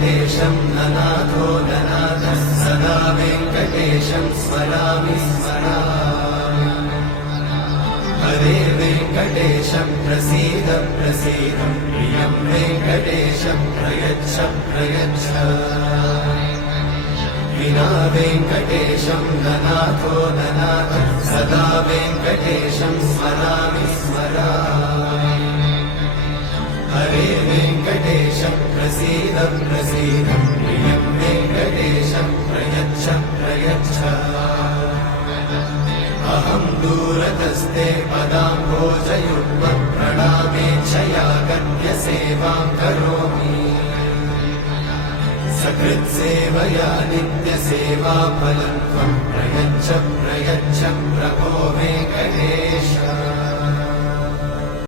वेङ्कटेशं ननाथो ननाथः सदा वेङ्कटेशं स्मरामि स्मरामि। हरे वेङ्कटेशं प्रसीद प्रसीद प्रियं वेङ्कटेशं प्रयच्छ प्रयच्छ। विना वेङ्कटेशं ननाथो ननाथः सदा वेङ्कटेशं स्मरामि स्मरामि। हरे वेङ्कटेशं प्रसीद प्रसीद प्रियं वेङ्कटेशं प्रयच्छ प्रयच्छ। अहं दूरतस्ते पदाम्भोजयुग्मं प्रणामेच्छया गम्यसेवां करोमि। सकृत्सेवया नित्यसेवाफलं त्वं प्रयच्छ प्रयच्छ प्रभो वेङ्कटेश।